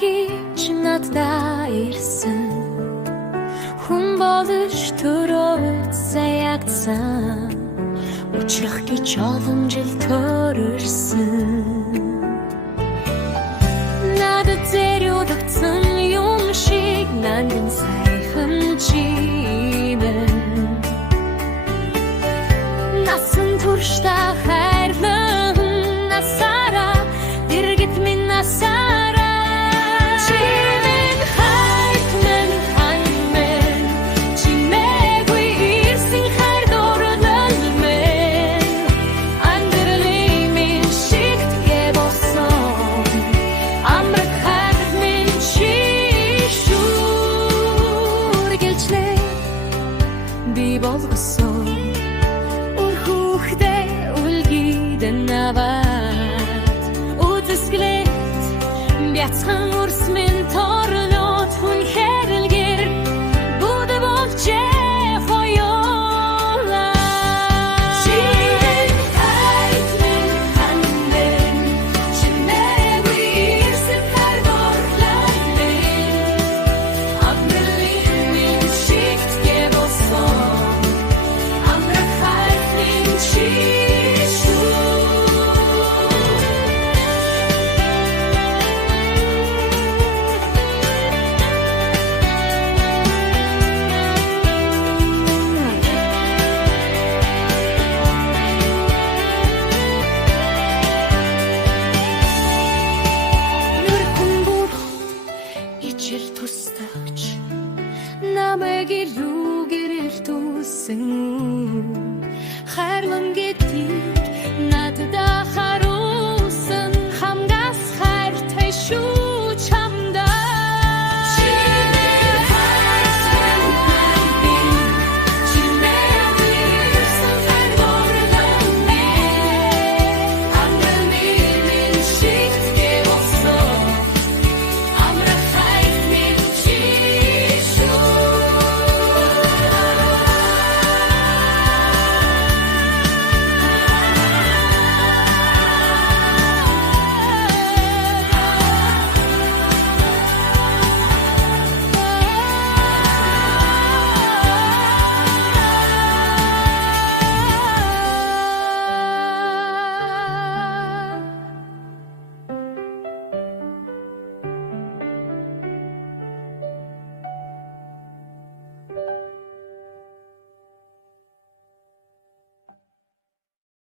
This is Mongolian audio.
гэж надад ирсэн хүн болж төрөөд саягдсан учрах гэж олон жил төрөрсөн надад зэрэгдсэн юм шиг нандин сайхан чимэн насан туршда хайрлан насара дэргэт минь насара чимэн хайтмэн ханмэн чимээгүй ирсэн хайр дурлал мэн андэрли минь шигтгэ болсон амрах хайр минь чи шүргэлжлээ би болгосон үр хүүхдээ үлгийдэн аваад үзэсгэлээд бяцхан үрс минь торлоод хүн хэрэлгэр будэ болжээ хоёола чимэн хайтмэн ханмэн чимээгүй ирсэн хайр дурлал мэн амрали минь шигтгэ болсон амрах хайр минь чи Ичил тустагч намайг